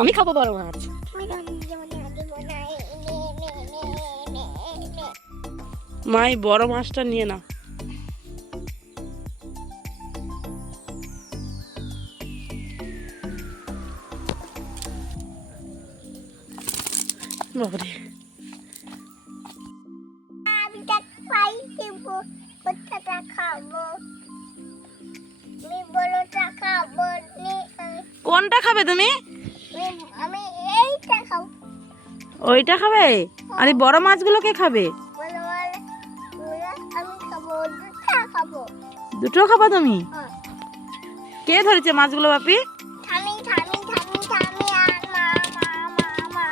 আমি খাবো বড় মাছ। মাই বড় মাছটা নিয়ে না। বাবারে কোনটা খাবে তুমি? আমি এইটা খাবো। ওইটা খাবে? আর এই বড় মাছগুলো কে খাবে? আমি খাবো, দুটা খাবো। দুটো খাবা তুমি? কে ধরেছে মাছগুলো বাপি? থামি থামি থামি থামি আর মা মা মা মা।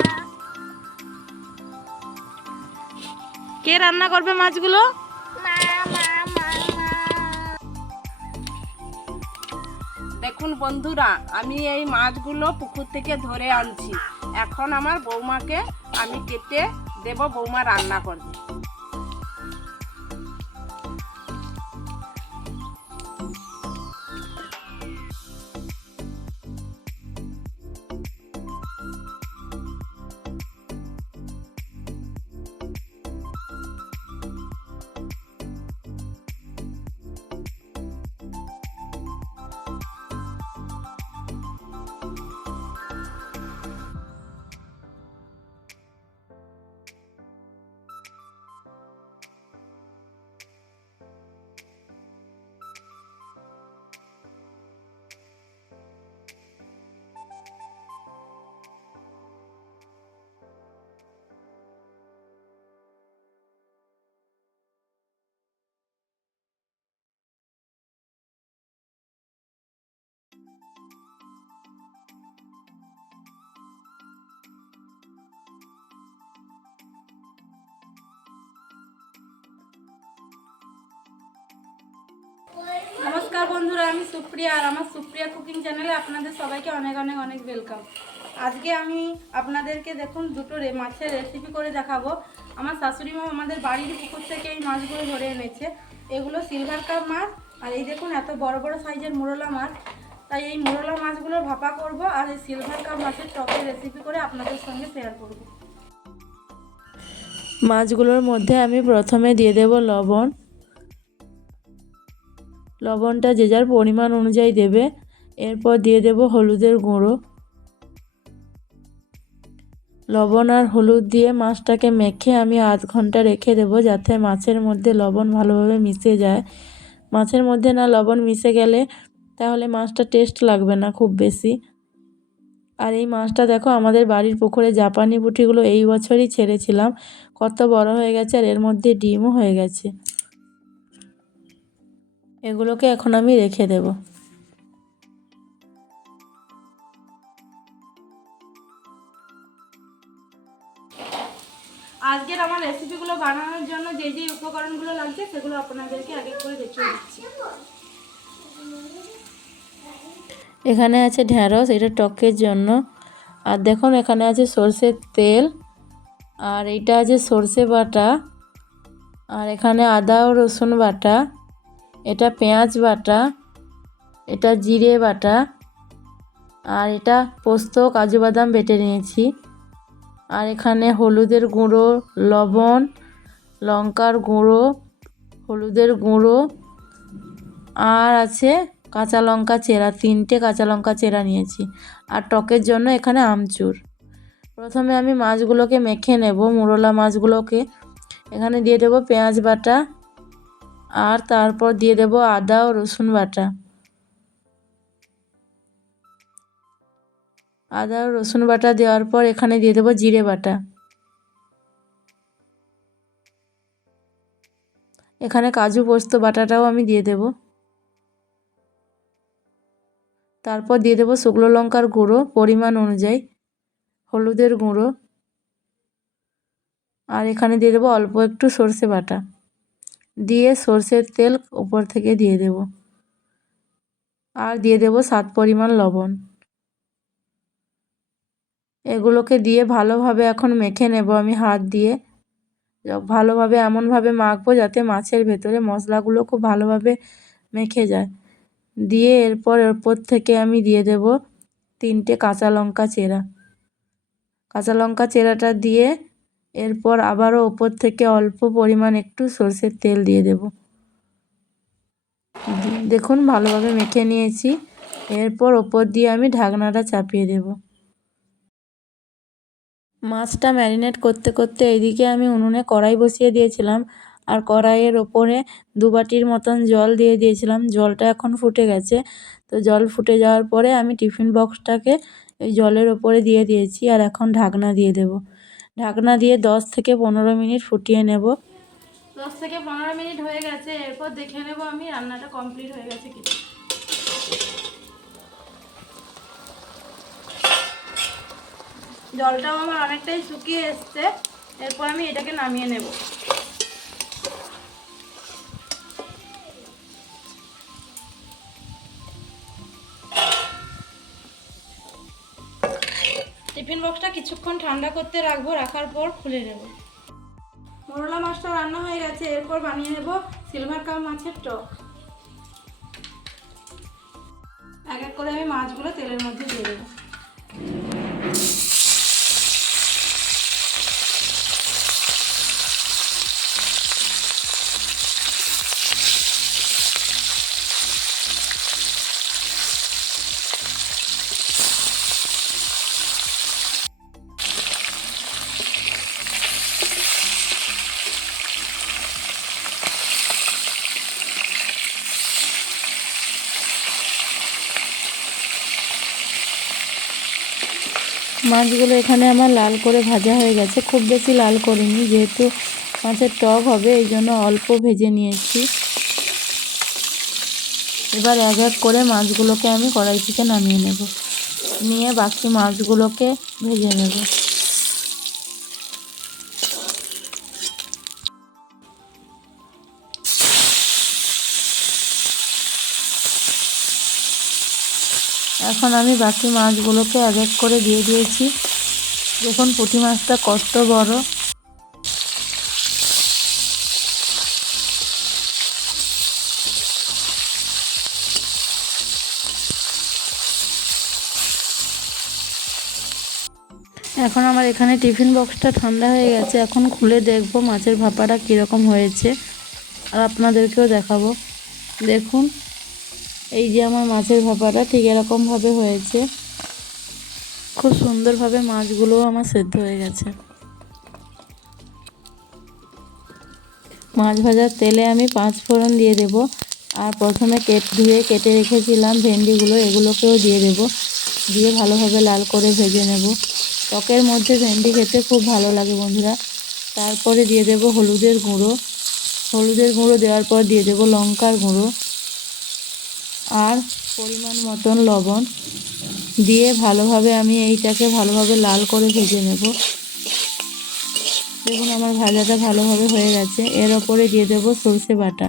কে রান্না করবে মাছগুলো? মা মা মা মা। দেখুন বন্ধুরা, আমি এই মাছগুলো পুকুর থেকে ধরে আনছি। এখন আমার বৌমাকে আমি কেটে দেব, বৌমা রান্না করবে। নমস্কার বন্ধুরা, আমি সুপ্রিয়া আর আমার সুপ্রিয়া কুকিং চ্যানেলে আপনাদের সবাইকে অনেক অনেক অনেক ওয়েলকাম। আজকে আমি আপনাদেরকে দেখুন দুটো মাছের রেসিপি করে দেখাবো। আমার শাশুড়ি মা আমাদের বাড়ির পুকুর থেকে এই মাছগুলো ধরে এনেছে। এগুলো সিলভার কাপ মাছ, আর এই দেখুন এত বড় বড় সাইজের মোরলা মাছ। তাই এই মোরলা মাছগুলো ভাপা করব আর এই সিলভার কাপ মাছের টকের রেসিপি করে আপনাদের সঙ্গে শেয়ার করব। মাছগুলোর মধ্যে আমি প্রথমে দিয়ে দেব লবণ। লবণটা যে যার পরিমাণ অনুযায়ী দেবে। এরপর দিয়ে দেব হলুদের গুঁড়ো। লবণ আর হলুদ দিয়ে মাছটাকে মেখে আমি আধ ঘন্টা রেখে দেব, যাতে মাছের মধ্যে লবণ ভালোভাবে মিশে যায়। মাছের মধ্যে না লবণ মিশে গেলে তাহলে মাছটা টেস্ট লাগবে না খুব বেশি। আর এই মাছটা দেখো, আমাদের বাড়ির পুকুরে জাপানি পুঁটিগুলো এই বছরই ছেড়েছিলাম, কত বড় হয়ে গেছে, আর এর মধ্যে ডিমও হয়ে গেছে। এগুলোকে এখন আমি রেখে দেব। আজকের আমার রেসিপিগুলো বানানোর জন্য যে যে উপকরণগুলো লাগছে সেগুলো আপনাদেরকে আগে করে দেখিয়ে দিচ্ছি। এখানে আছে ঢ্যাঁড়স, এটা টকের জন্য। আর দেখুন এখানে আছে সরষের তেল, আর এইটা আছে সরষে বাটা, আর এখানে আদা ও রসুন বাটা, এটা পেঁয়াজ বাটা, এটা জিরে বাটা, আর এটা পোস্ত কাজু বাদাম বেটে নিয়েছি। আর এখানে হলুদের গুঁড়ো, লবণ, লঙ্কার গুঁড়ো, হলুদের গুঁড়ো, আর আছে কাঁচা লঙ্কা চেরা, 3টে কাঁচা লঙ্কা চেরা নিয়েছি। আর টকের জন্য এখানে আমচুর। প্রথমে আমি মাছগুলোকে মেখে নেব, মোরলা মাছগুলোকে। এখানে দিয়ে দেব পেঁয়াজ বাটা, আর তারপর দিয়ে দেব আদা ও রসুন বাটা। আদা ও রসুন বাটা দেওয়ার পর এখানে দিয়ে দেব জিরে বাটা। এখানে কাজু পোস্ত বাটাটাও আমি দিয়ে দেব। তারপর দিয়ে দেবো শুকনো লঙ্কার গুঁড়ো পরিমাণ অনুযায়ী, হলুদের গুঁড়ো, আর এখানে দিয়ে দেবো অল্প একটু সর্ষে বাটা, দিয়ে সর্ষের তেল উপর থেকে দিয়ে দেব, আর দিয়ে দেব স্বাদ পরিমাণ লবণ। এগুলোকে দিয়ে ভালোভাবে এখন মেখে নেব আমি হাত দিয়ে। ভালোভাবে এমনভাবে মাখবো যাতে মাছের ভেতরে মশলাগুলো খুব ভালোভাবে মেখে যায়। দিয়ে এরপর এরপর থেকে আমি দিয়ে দেব 3টে কাঁচা লঙ্কা চেরা। কাঁচা লঙ্কা চেরাটা দিয়ে এরপর আবারও ওপর থেকে অল্প পরিমাণ একটু সর্ষের তেল দিয়ে দেব। দেখুন ভালোভাবে মেখে নিয়েছি। এরপর ওপর দিয়ে আমি ঢাকনাটা চাপিয়ে দেব। মাছটা ম্যারিনেট করতে করতে এইদিকে আমি উনুনে কড়াই বসিয়ে দিয়েছিলাম, আর কড়াইয়ের ওপরে 2 বাটির মতন জল দিয়ে দিয়েছিলাম। জলটা এখন ফুটে গেছে। তো জল ফুটে যাওয়ার পরে আমি টিফিন বক্সটাকে এই জলের ওপরে দিয়ে দিয়েছি, আর এখন ঢাকনা দিয়ে দেব। ঢাকনা দিয়ে 10 থেকে 15 মিনিট ফুটিয়ে নেব। 10 থেকে 15 মিনিট হয়ে গেছে। এরপর দেখে নেব আমি রান্নাটা কমপ্লিট হয়ে গেছে কিনা। জলটাও আমার অনেকটাই শুকিয়ে এসছে। এরপর আমি এটাকে নামিয়ে নেব। টিফিন বক্সটা কিছুক্ষণ ঠান্ডা করতে রাখবো, রাখার পর খুলে নেব। মোরলা মাছটা রান্না হয়ে গেছে। এরপর বানিয়ে নেব সিলভার কাপ মাছের টক। এক এক করে আমি মাছগুলো তেলের মধ্যে দিয়ে দেবো। মাছগুলো এখানে আমার লাল করে ভাজা হয়ে গেছে। খুব বেশি লাল করিনি, যেহেতু মাছের টক হবে এই জন্য অল্প ভেজে নিয়েছি। এবার এক এক করে মাছগুলোকে আমি কড়াই থেকে নামিয়ে নেব, নিয়ে বাকি মাছগুলোকে ভেজে নেব। এখন আমি বাকি মাছগুলোকে এক এক করে দিয়ে দিয়েছি। দেখুন পুঁটি মাছটা কত বড়। এখন আমার এখানে টিফিন বক্সটা ঠান্ডা হয়ে গেছে। এখন খুলে দেখব মাছের ভাপাটা কীরকম হয়েছে, আর আপনাদেরকেও দেখাবো। দেখুন এই যে আমার মাছের ভাপাটা ঠিক এরকমভাবে হয়েছে। খুব সুন্দরভাবে মাছগুলোও আমার সেদ্ধ হয়ে গেছে। মাছ ভাজার তেলে আমি 5 ফোড়ন দিয়ে দেব, আর প্রথমে ধুয়ে কেটে রেখেছিলাম ভেন্ডিগুলো, এগুলোকেও দিয়ে দেব। দিয়ে ভালোভাবে লাল করে ভেজে নেব। টকের মধ্যে ভেন্ডি খেতে খুব ভালো লাগে বন্ধুরা। তারপরে দিয়ে দেব হলুদের গুঁড়ো। হলুদের গুঁড়ো দেওয়ার পর দিয়ে দেব লঙ্কার গুঁড়ো আর পরিমাণ মতন লবণ। দিয়ে ভালোভাবে আমি এইটাকে ভালোভাবে লাল করে ভেজে নেব। দেখুন আমার ভাজাটা ভালোভাবে হয়ে গেছে। এর ওপরে দিয়ে দেব সর্ষে বাটা।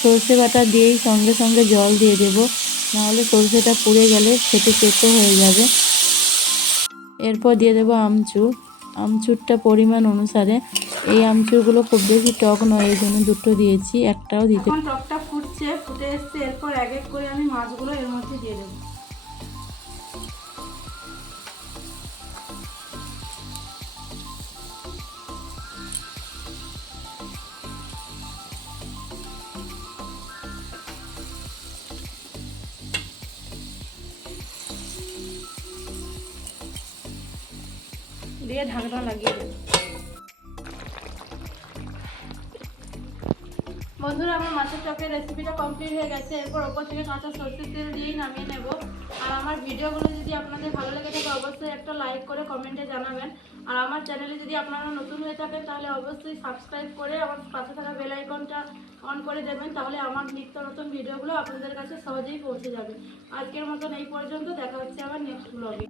সর্ষে বাটা দিয়েই সঙ্গে সঙ্গে জল দিয়ে দেব, নাহলে সর্ষেটা পুড়ে গেলে খেতে তেতো হয়ে যাবে। এরপর দিয়ে দেব আমচুর। আমচুরটা পরিমাণ অনুসারে। এই আমচুরগুলো খুব বেশি টক নয়, এই জন্য 2টো দিয়েছি, একটাও দিতে। এখন টকটা ফুটছে, ফুটে এসছে। এরপর এক এক করে আমি মাছগুলো এর মধ্যে দিয়ে দেবো। দিয়ে ঢাকনা লাগিয়ে দেবো। বন্ধুরা আমার মাছের টকের রেসিপিটা কমপ্লিট হয়ে গেছে। এরপর ওপর থেকে কাঁচা সরষের তেল দিয়েই নামিয়ে নেব। আর আমার ভিডিওগুলো যদি আপনাদের ভালো লেগে থাকে অবশ্যই একটা লাইক করে কমেন্টে জানাবেন। আর আমার চ্যানেলে যদি আপনারা নতুন হয়ে থাকেন তাহলে অবশ্যই সাবস্ক্রাইব করে আমার পাশে থাকা বেল আইকনটা অন করে দেবেন, তাহলে আমার নিত্য নতুন ভিডিওগুলো আপনাদের কাছে সহজেই পৌঁছে যাবে। আজকের মতন এই পর্যন্ত, দেখা হচ্ছে আবার নেক্সট ব্লগে।